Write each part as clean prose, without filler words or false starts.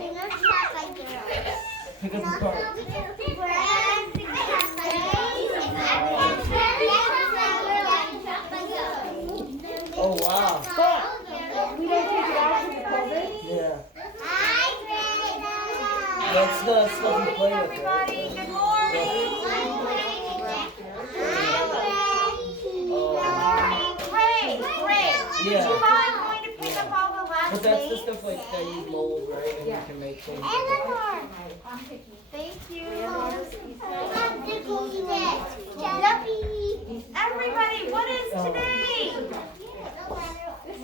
Pick up the card. Oh wow. We don't take it out for the COVID? Yeah. That's the stuff you play with, right? Everybody, good morning. Great. Yeah. Do you mind going to pick up all the last But that's the names? stuff like that you mold, right? And you can make things. Thank you. Yuppie. Everybody, what is today? It's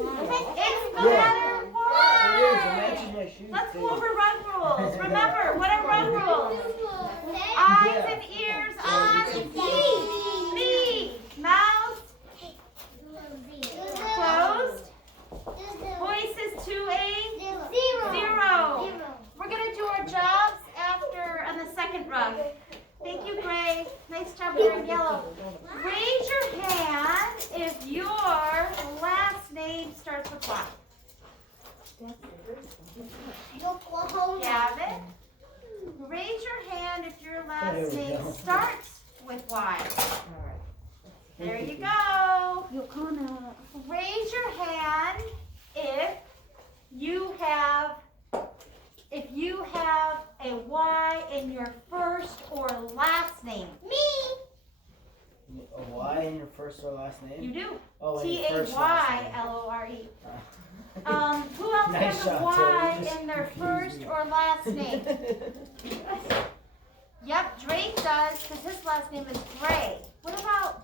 the Yeah. letter It is. It Y. matches my shoes Let's too. go over run rules. Remember, what are run rules? Eyes and ears on me. Mouth closed. Voices to a zero. We're going to do our jobs on the second rung. Thank you, Gray. Nice job wearing yellow. Raise your hand if your last name starts with Y. Gavin. Raise your hand if your last name starts with Y. There you go. Raise your hand if you have a Y in your first or last name. A Y in your first or last name? You do. Oh, in your first last name. Taylore. Who else Nice has a shot, Y Taylor. You just in their confused first me. or last name? Yep, Drake does, because his last name is Gray. What about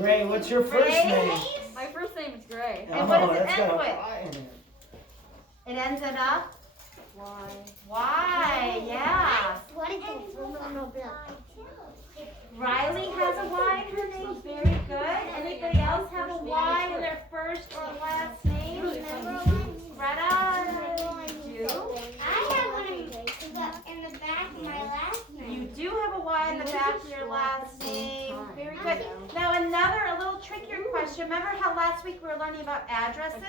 Gray, what's your first Gray? name? My first name is Gray. And what does it that's end got a with? Y in it. It ends in a Why? Y, yeah. Riley has a Y in her name, very good. Anybody else have a Y in their first or last name? Greta, you do? You do have a Y in the back of your last name. Very good. Now a little trickier question. Remember how last week we were learning about addresses?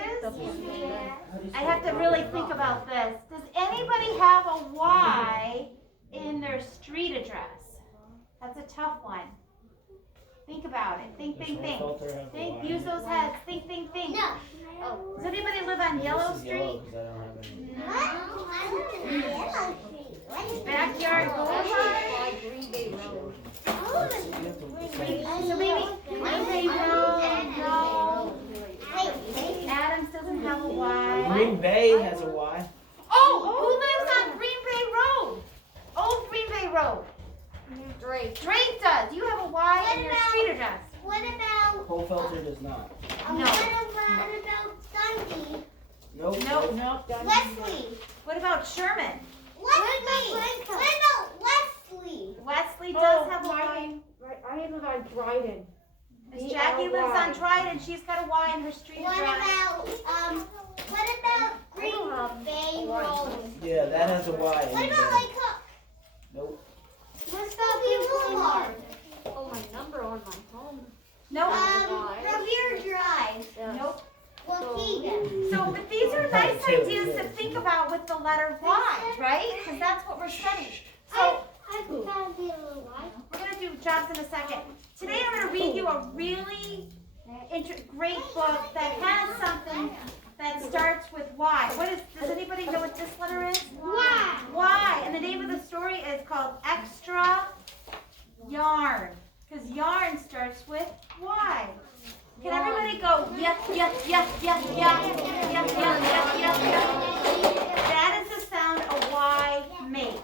I have to really think about this. Does anybody have a Y in their street address? That's a tough one. Think about it. Think. Use those heads. Think. Does anybody live on Yellow This is Street? yellow 'cause I don't have any. Backyard Boulevard? Green Bay Road. So maybe Green Bay Road, no. Adams doesn't have a Y. Green Bay has a Y. Oh, who lives on Green Bay Road? Old Green Bay Road. Drake. Drake does. You have a Y in your street address. What about Hofelter does not. No. What about Dundee? Nope. No. Wesley. What about Sherman? Wesley. Wesley does have a Y. I live on Dryden. Miss Jackie lives on Dryden. She's got a Y in her street What address. about Green Bay Road? Yeah, that has a Y. What in about it. Lake Cook? Nope. What about Boulevard? Oh, my number on my phone. Nope. Revere Drive. Nope. Waukegan. So, but these are nice ideas to think about with the letter Y, right? Because that's what we're studying. So, I found the little Y. we're going to do jobs in a second. Today I'm going to read you a really great book that has something that starts with Y. Does anybody know what this letter is? Y. Y. And the name of the story is called Extra Yarn. Because yarn starts with Y. Can everybody go, yeah. That is the sound a Y makes.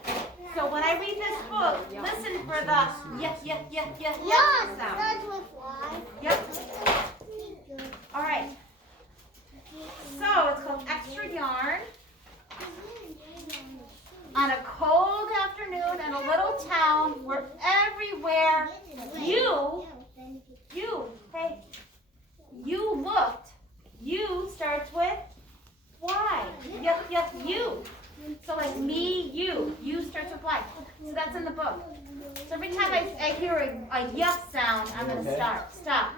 So when I read this book, listen for the Yes, sound. starts with Y. Yep. All right. So it's called Extra Yarn. On a cold afternoon in a little town where everywhere you looked. You starts with Y. You. So like me, you. You starts with Y. So that's in the book. So every time I hear a yes sound, I'm going to start. Stop.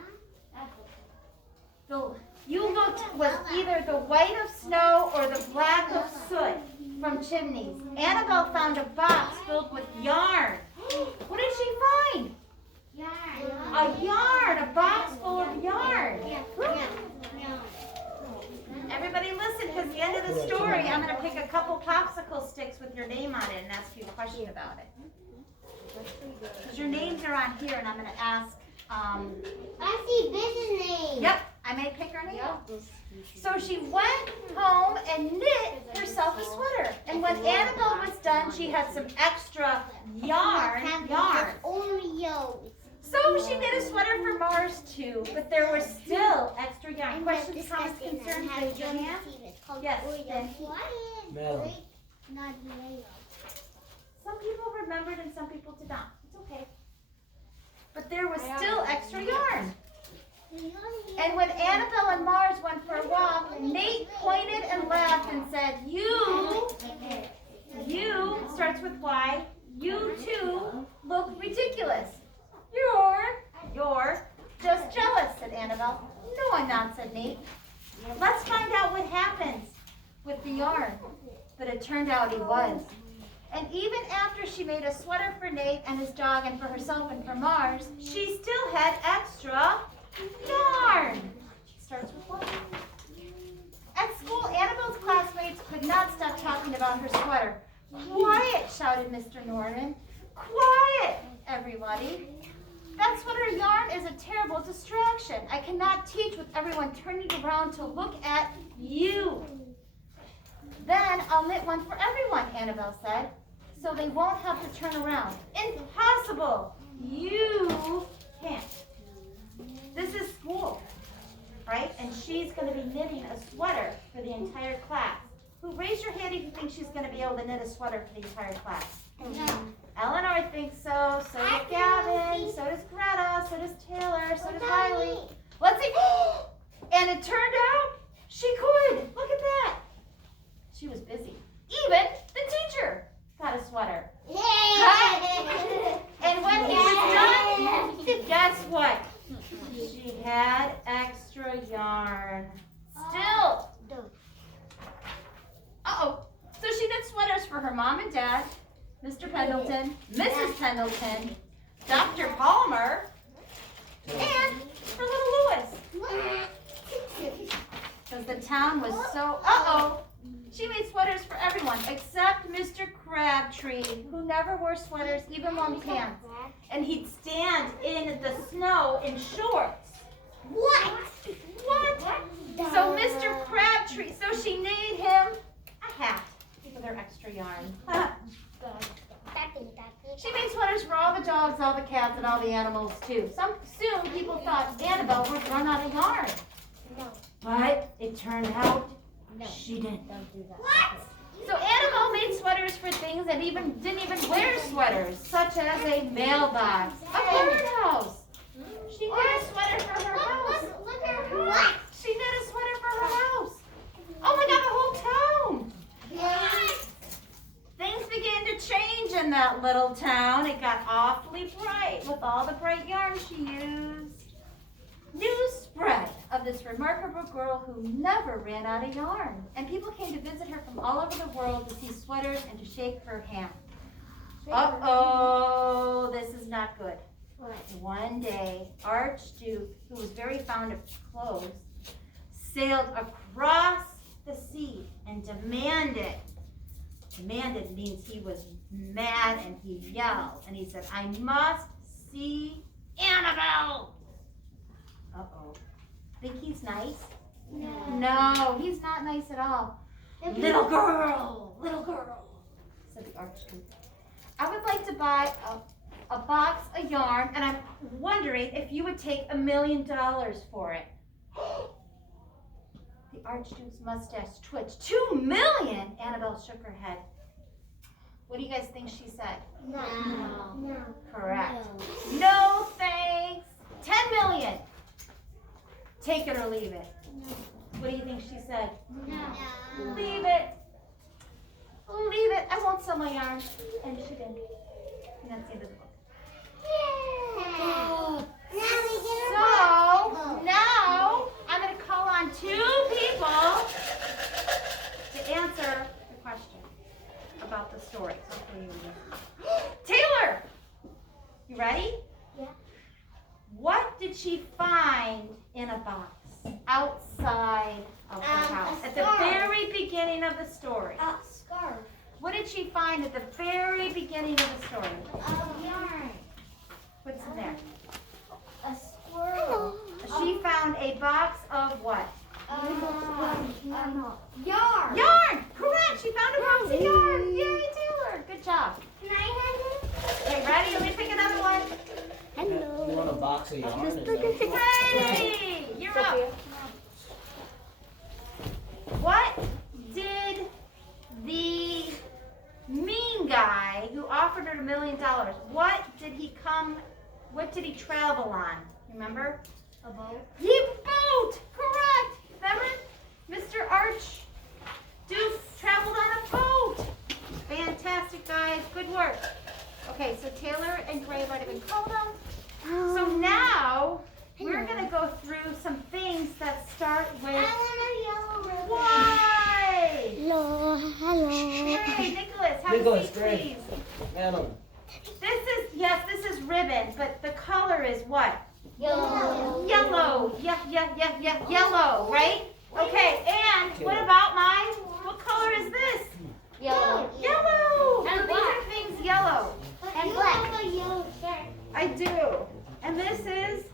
So You looked was either the white of snow or the black of soot from chimneys. Annabelle found a box filled with yarn. What did she find? A yarn, a box full of yarn. Everybody listen, because at the end of the story, I'm going to pick a couple popsicle sticks with your name on it and ask you a question about it. Because your names are on here, and I'm going to ask. I see business name. Yep, I may pick her name. So she went home and knit herself a sweater. And when Annabelle was done, she had some extra yarn. Oreos. So she knit a sweater for Mars too, but there was still extra yarn. Questions, comments, concerns, raise your hand. Yes, then. Madeline. Not Leo. Some people remembered and some people did not. It's okay. But there was still extra yarn. And when Annabelle and Mars went for a walk, Nate pointed and laughed and said, you starts with Y, you too look ridiculous. You're just jealous, said Annabelle. No, I'm not, said Nate. Let's find out what happens with the yarn. But it turned out he was. And even after she made a sweater for Nate and his dog and for herself and for Mars, she still had extra yarn. Starts with what? At school, Annabelle's classmates could not stop talking about her sweater. Quiet, shouted Mr. Norton. Quiet, everybody. That sweater yarn is a terrible distraction. I cannot teach with everyone turning around to look at you. Then I'll knit one for everyone, Annabelle said, so they won't have to turn around. Impossible. You can't. This is school, right? And she's going to be knitting a sweater for the entire class. Who, raise your hand if you think she's going to be able to knit a sweater for the entire class. Eleanor thinks so. So does Gavin. So does Greta. So does Taylor. So does Riley. Let's see. And it turned out she could. Look at that. She was busy. Even the teacher got a sweater. And when he was done, guess what? She had extra yarn. Still. Uh-oh. So she knit sweaters for her mom and dad, Mr. Pendleton, Mrs. Pendleton, Dr. Palmer, and for little Louis. Because the town was so... Uh-oh. She made sweaters for everyone except Mr. Crabtree, who never wore sweaters, even long pants. And he'd stand in the snow in shorts. What? So Mr. Crabtree, so she made him a hat with her extra yarn. She made sweaters for all the dogs, all the cats, and all the animals too. Soon people thought Annabelle would run out of yarn. But it turned out she didn't. What? So Annabelle made sweaters for things that didn't even wear sweaters, such as a mailbox, a birdhouse. She knit a sweater for her house. What? She knit a sweater for her house. Oh my God, the whole town. Things began to change in that little town. It got awfully bright with all the bright yarn she used. News spread of this remarkable girl who never ran out of yarn. And people came to visit her from all over the world to see sweaters and to shake her hand. Uh-oh, this is not good. One day, Archduke, who was very fond of clothes, sailed across the sea and demanded means he was mad and he yelled. And he said, I must see Annabelle. Uh-oh. Think he's nice? No, he's not nice at all. Little girl, said the Archduke. I would like to buy a box of yarn, and I'm wondering if you would take $1 million for it. The Archduke's mustache twitched. $2 million? Annabelle shook her head. What do you guys think she said? No. Correct. No thanks. $10 million. Take it or leave it. What do you think she said? No. Leave it. Leave it. I won't sell my yarn. And she didn't. And that's the end of the book. So, now I'm going to call on two a box outside of the house a at the scarf. very beginning of the story? A scarf. What did she find at the very beginning of the story? Yarn. What's in there? A squirrel. She found a box of what? Yarn. Yarn! Correct! She found a box of yarn! Yay, Taylor! Good job. Can I have it? Okay, ready? Let me pick another one. You want a box of yarn? Is that what you want? Ready! You're up. What did the mean guy who offered her $1 million, what did he travel on? Remember? A boat. He boat! Correct! Remember? Mr. Arch Duke traveled on a boat. Fantastic, guys. Good work. Okay, so Taylor and Gray might have been called out. So now we're going to go through some things that start I with want a yellow ribbon. Y. Hello. Hello. Hey, Nicholas, have Nicholas, a seat, Gray. please. Madeline. This is ribbon, but the color is what? Yellow. Yellow. Yellow, right? Okay, and what about mine? What color is this? Yellow. Yellow. And So these are things yellow. And black. A yellow shirt. I do. And this is,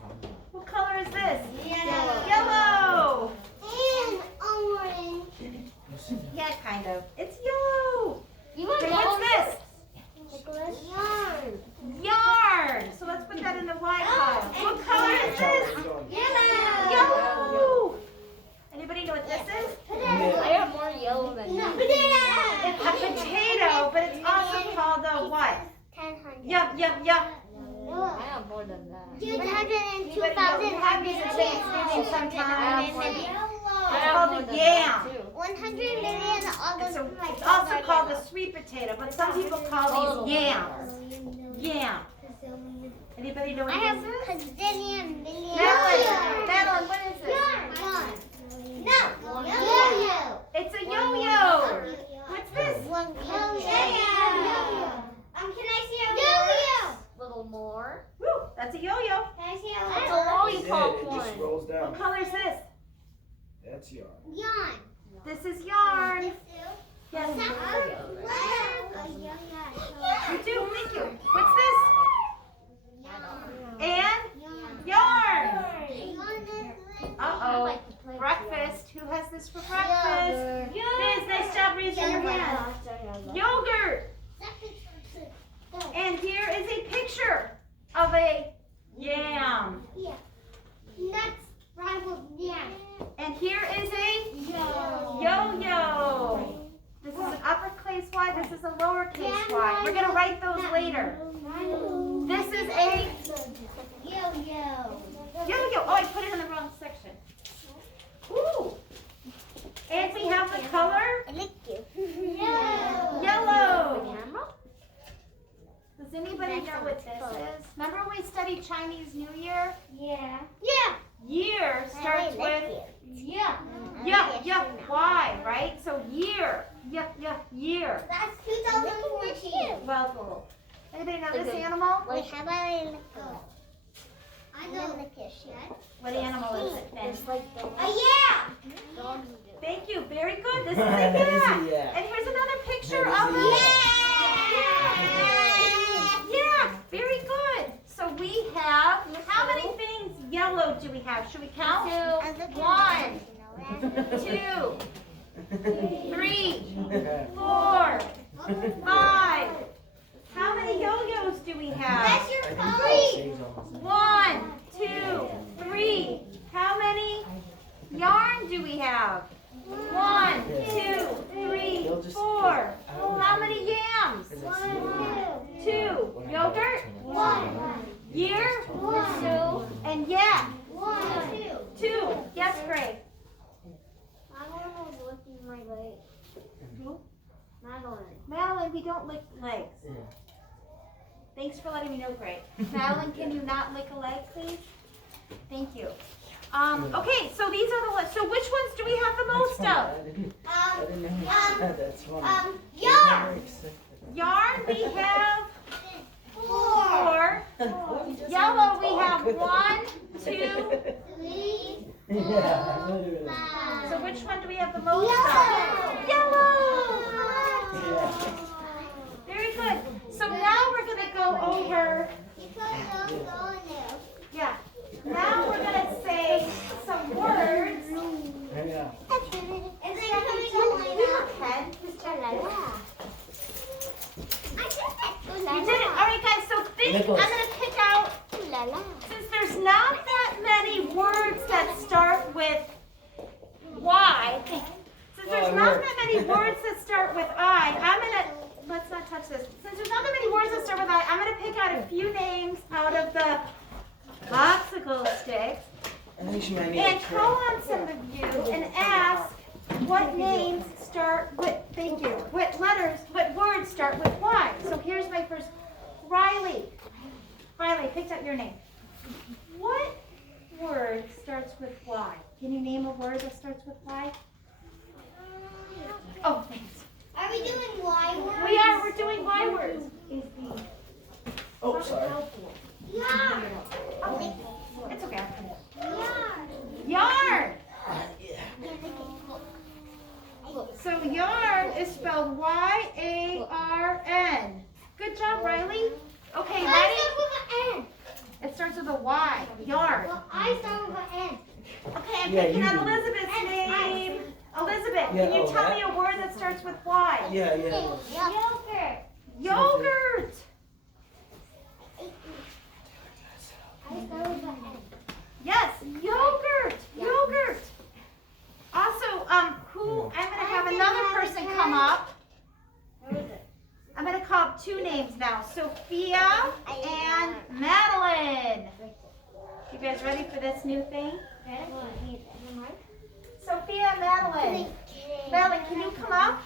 what color is this? Yellow. Yellow. And orange. Yeah, kind of. It's yellow. You want Okay, what's this? Nicholas? Yarn. Yarn. So let's put that in the Y pile. What color is this? Yellow. Yellow. Anybody know what this is? I have more yellow than No. It's a potato, but it's also called a what? 100. Yup. I have more than that. 202,000 Happy Thanksgiving sometime. It's Yellow. called a yam. 100 million It's also called a sweet potato, but some people call these yams. Yam. Anybody know I what have this is? gazillion million. Madeline, what is this? Yarn. No. Yo-yo. It's a yo-yo. What's this? Yo-yo. Can I see a yo-yo? Little more. Woo, that's a yo-yo. Can I see It's a a lollipop It just one. rolls What down. color is this? That's yarn. yarn? This is yarn. Yes. Yes. A yo-yo. You do, thank you. What's this? And yarn. Uh-oh. Breakfast. Who has this for breakfast? Liz, nice job raising your hand. Yogurt. And here is a picture of a yam. Nuts rival yam. And here is a yo-yo. This is an uppercase Y. This is a lowercase y. We're going to write those later. This is a Yo-yo. yo-yo. Oh, I put it in the wrong section. Ooh. And we have the color I like you. yellow. Does anybody know what this is? Remember when we studied Chinese New Year? Yeah. Year starts with Yeah. Y, right? So year. Year. That's 2014. Well, anybody know this animal? Wait, how about I let go? I know licorice. What animal is it then? Yeah. Thank you. Very good. This is a That is a yak. yak. And here's another picture That of is a a yak. Very good. So we have, how many things yellow do we have? Should we count? 1, 2, 3, 4, 5. How many yo-yos do we have? That's your I phone. think that's 1, 2, 3. How many yarn do we have? 1, 2, 3, 4. How many yams? 2. Yogurt? Year? 2. And yak? 2. Yes, Gray. Who? Madeline. Madeline, we don't lick legs. Yeah. Thanks for letting me know, Gray. Madeline, can you not lick a leg, please? Thank you. Okay, so these are the ones. So which ones do we have the most of? I didn't know. That's funny. Yarn. Yarn, we have 4. Well, you just Yellow, we talk. have 1, 2, 3, Yeah, literally. So which one do we have the most of? Yellow. Yellow. Yeah. Very good. So now we're going to go over, yeah, now we're going to say some words. Yeah. And then You have a pen? You did it. All right, guys, so think, I'm going to pick out, since there's not that many words that start with Y, since there's not that many words that start with I, I'm going to, let's not touch this. Since there's not that many words that start with I, I'm going to pick out a few names out of the popsicle sticks and call on some of you and ask what names start with, thank you, what words start with Y. So here's my first, Riley. Riley, picked up your name. What word starts with Y? Can you name a word that starts with Y? Oh, thanks. Are we doing Y words? We are, we're doing Y words. Oh, sorry. Yarn. It's okay. Yarn. Yarn. So yarn is spelled Y-A-R-N. Good job, Riley. Okay, I ready? start with an N. It starts with a Y. Yarn. Well, I start with an N. Okay, I'm Yeah, picking you out do. Elizabeth's name. Elizabeth, Yeah, can you oh, tell that? me a word that starts with Y? Yeah. Yogurt. Yogurt. I start with an N. Yes, yogurt. Yogurt. Also, I'm gonna have another person come up. I'm gonna call up two names now, Sophia and Madeline. You guys ready for this new thing? Sophia and Madeline. Madeline, can you come up?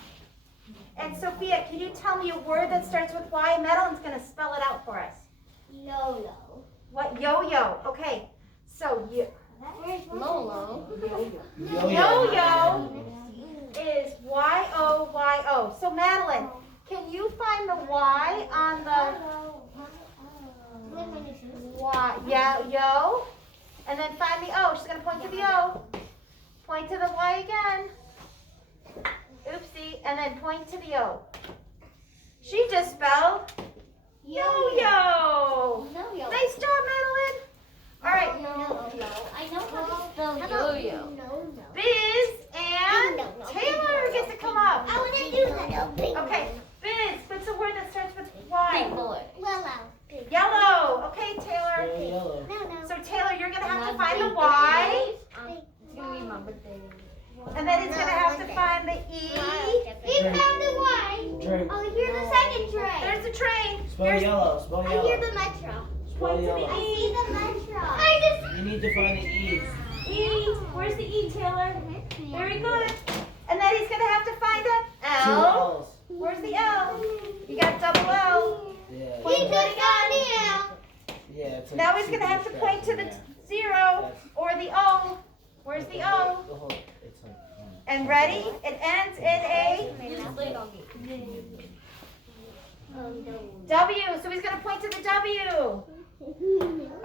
And Sophia, can you tell me a word that starts with Y? Madeline's gonna spell it out for us. Yo-yo. What? Yo-yo. Okay. So Lolo. yo-yo is Y-O-Y-O. So Madeline, can you find the Y on the Y? Yeah, yo. And then find the O. She's gonna point to the O. Point to the Y again. Oopsie. And then point to the O. She just spelled yo-yo. Yo-yo. Nice job, Madeline. All right. I know how to Spell yo-yo. No. Biz and Taylor get to come up. I want to do that. Okay. Biz, what's a word that starts with Y? Big boy. Willow. Yellow. Okay, Taylor. Very yellow. No. So Taylor, you're gonna have to find the Y, and then he's gonna have to find the E. He found the Y. Drink. Oh, here's the second train. There's the train. Spell Here's yellow. Spell I hear yellow. the metro. Spell point to the yellow. I E. see the metro. You need to find the E's. E. Where's the E, Taylor? Very good. And then he's gonna have to find a Two L. L's. Where's the L? You got double L. Yeah. Point He to just it found again. the L. Yeah. It's like Now he's gonna super have to point to the distracting, zero or the O. Where's the O? The whole, it's like, And ready? It ends in a W. So he's gonna point to the W.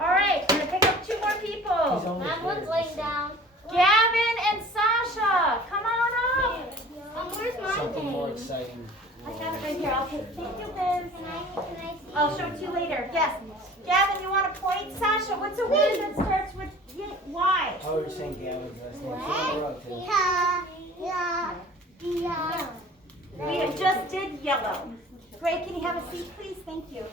All right, I'm gonna pick up two more He's people. almost Madeline's there. laying down. Gavin and Sasha, come on up. Where's my Something more name? exciting. I got it right here. I'll take. Thank you, Liz. Can I see? I'll show it to you later. Yes. Gavin, you want to point? Sasha, what's a word that starts with Y? How are you saying Gavin's last name? Say it wrong, too. We just did yellow. Great. Can you have a seat, please? Thank you.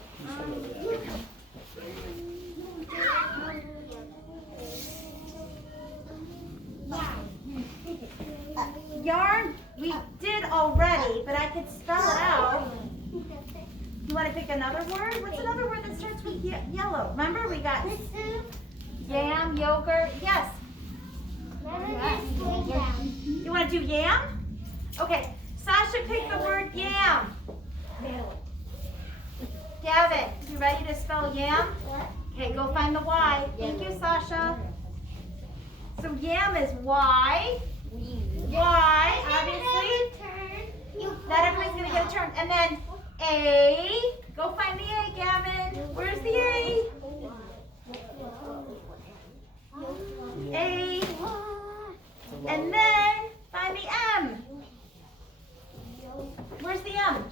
Yarn, we did already, but I could spell it out. You want to pick another word? What's another word that starts with yellow? Remember, we got yam, yogurt. Yes. You want to do yam? Okay. Sasha picked the word yam. Gavin, you ready to spell yam? Okay, go find the Y. Thank you, Sasha. So yam is Y. Y, obviously. Not everybody's going to get a turn. And then A. Go find the A, Gavin. Where's the A? A. And then find the M. Where's the M?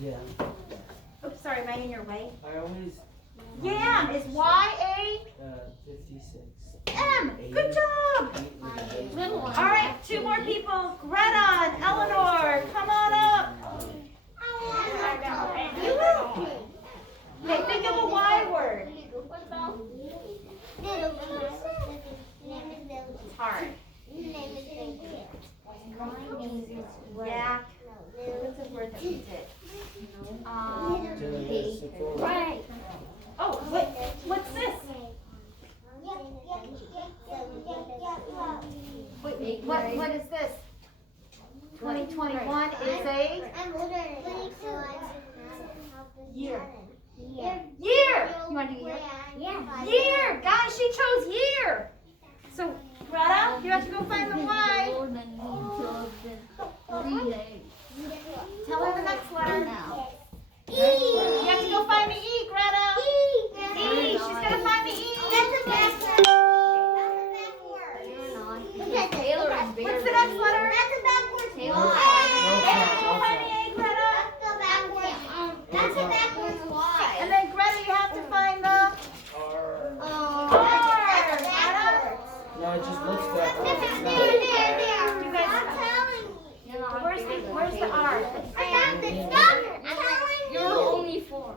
Yeah. Oops, sorry, am I in your way? I always. Yeah, is Y-A-M. 56. Good job. Little one. All right, two more people. Greta and Eleanor, come on up. Okay, think of a Y word. What about? It's hard. Yeah. What's a word that we did? Right. Oh, what's this? Wait, what is this? 2021 is a year. Year. You want to do year? Year. Guys, she chose year. So, Greta, you have to go find the Y. Tell her the next letter. You have to go find the E, Greta. E. She's gonna find the E. Taylor is bigger. What's the next letter? Taylor. Go find the A, Greta. And then Greta, you have to find the R. R. Greta. No, it just looks that. You guys, where's the R? You're only 4.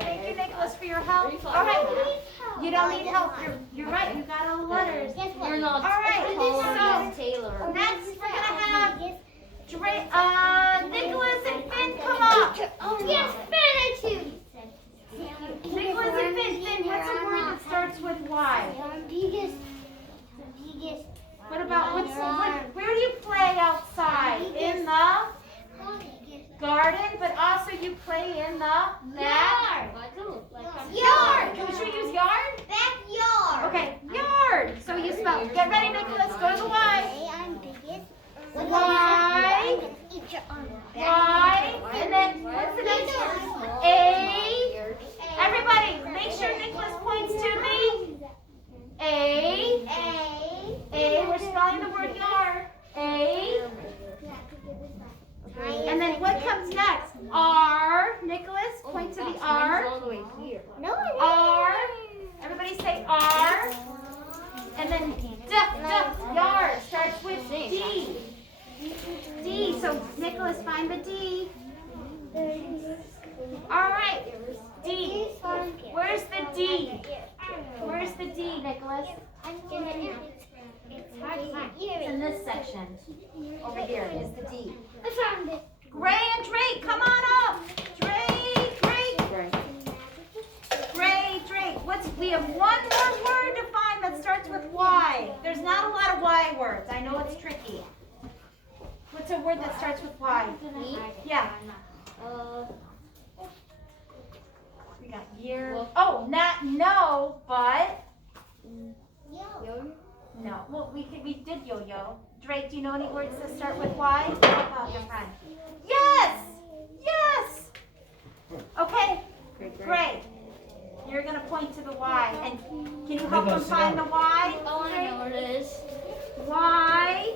Thank you, Nicholas, for your help. All right. You don't need help. You're right. You got all the letters. You're not. All right. So, So Taylor. next we're gonna have Nicholas and Finn come up. Nicholas and Finn. Finn, what's a word that starts with Y? What about where do you play outside? In the garden, but also you play in the backyard. Yard. Can we use yard? Okay, yard. So you spell. Get ready, Nicholas. Go to the Y. Y. Y. And then what's the next one? A. Everybody, make sure Nicholas points to me. A. We're spelling the word yard. A. And then what comes next? R. Nicholas, point to the R. All the way here. R. Everybody say R. And then yard starts with D. D. So Nicholas, find the D. All right. D. Where's the D? Where's the D, Nicholas? It's in this section. Over here is the D. Gray and Drake, come on up. Drake. We have one more word to find that starts with Y. There's not a lot of Y words. I know it's tricky. What's a word that starts with Y? Yeah. We got year. Oh, not no, but no. Well, we did yo-yo. Drake, do you know any words that start with Y? Help out your friend. Yes. Okay. Great. You're gonna point to the Y, and can you help them find the Y? I want to know what it is. Y.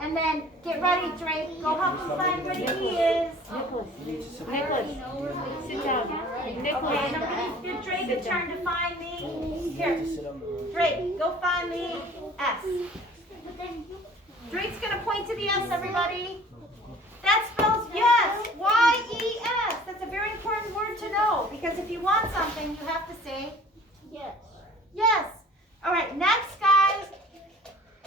And then get ready, Drake. Go help him find where the E is. Nicholas, sit down. Okay, now give Drake a turn to find the. Here, Drake, go find the S. Drake's gonna point to the S, everybody. That spells yes, Y-E-S. That's a very important word to know, because if you want something, you have to say yes. All right, next, guys.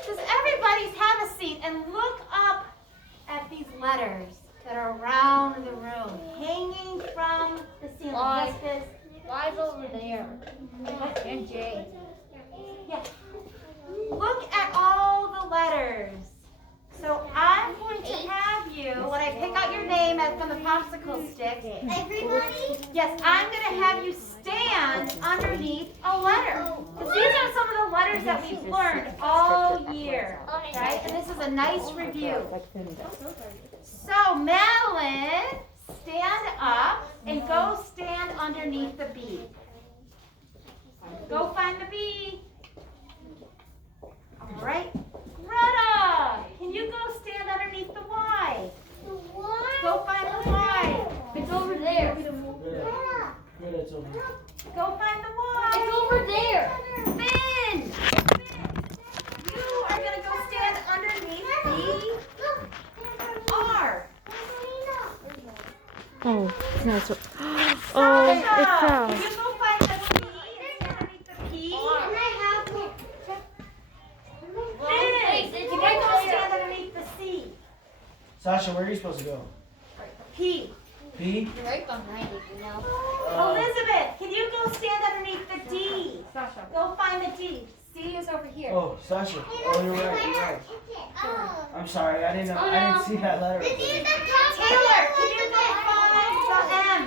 Does everybody have a seat and look up at these letters that are around the room, hanging from the ceiling? Y. What's this? Y's over there. And J. Yeah. Look at all the letters. So I'm going to have you, when I pick out your name from the popsicle stick, yes, I'm going to have you stand underneath a letter. Because these are some of the letters that we've learned all year, right? And this is a nice review. So Madeline, stand up and go stand underneath the B. Go find the B. All right. Greta, can you go stand underneath the Y? Go find the Y. It's over there. Good, it's over. Go find the It's Y. over there. Finn, you are going to go stand underneath the R. Oh, no, so. Oh, Sasha, it fell. can you go find the P and stand underneath the P? Finn, can you go stand underneath the C? Sasha, where are you supposed to go? P. P? You're right behind it, you know. Elizabeth, can you go stand underneath the D? Sasha. Go find the D. C is over here. Oh, Sasha. Oh, you're right, you're right. I'm sorry, I didn't know. I didn't see that letter. Taylor, can you go find the M?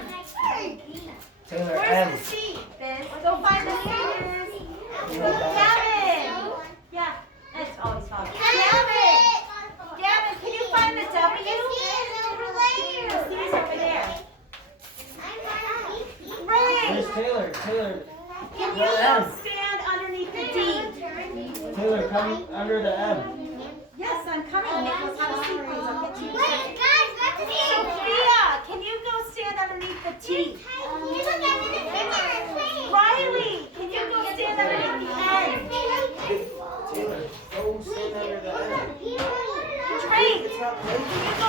Taylor, Where's M. the C? Finn? Go find the C. You know that. Gavin. Yeah, it's always fun. Gavin, can you find the W? The C's over there. Ray, Where's Taylor? Taylor. can you Where's go M? stand underneath the D? Taylor, come under the M. Yes, I'm coming. Nicholas, have a seat, please. I'll get to you. Sophia, can you go stand underneath the T? Riley, can you go stand underneath the N? Taylor, go stand under the M. Drake, It's not can you go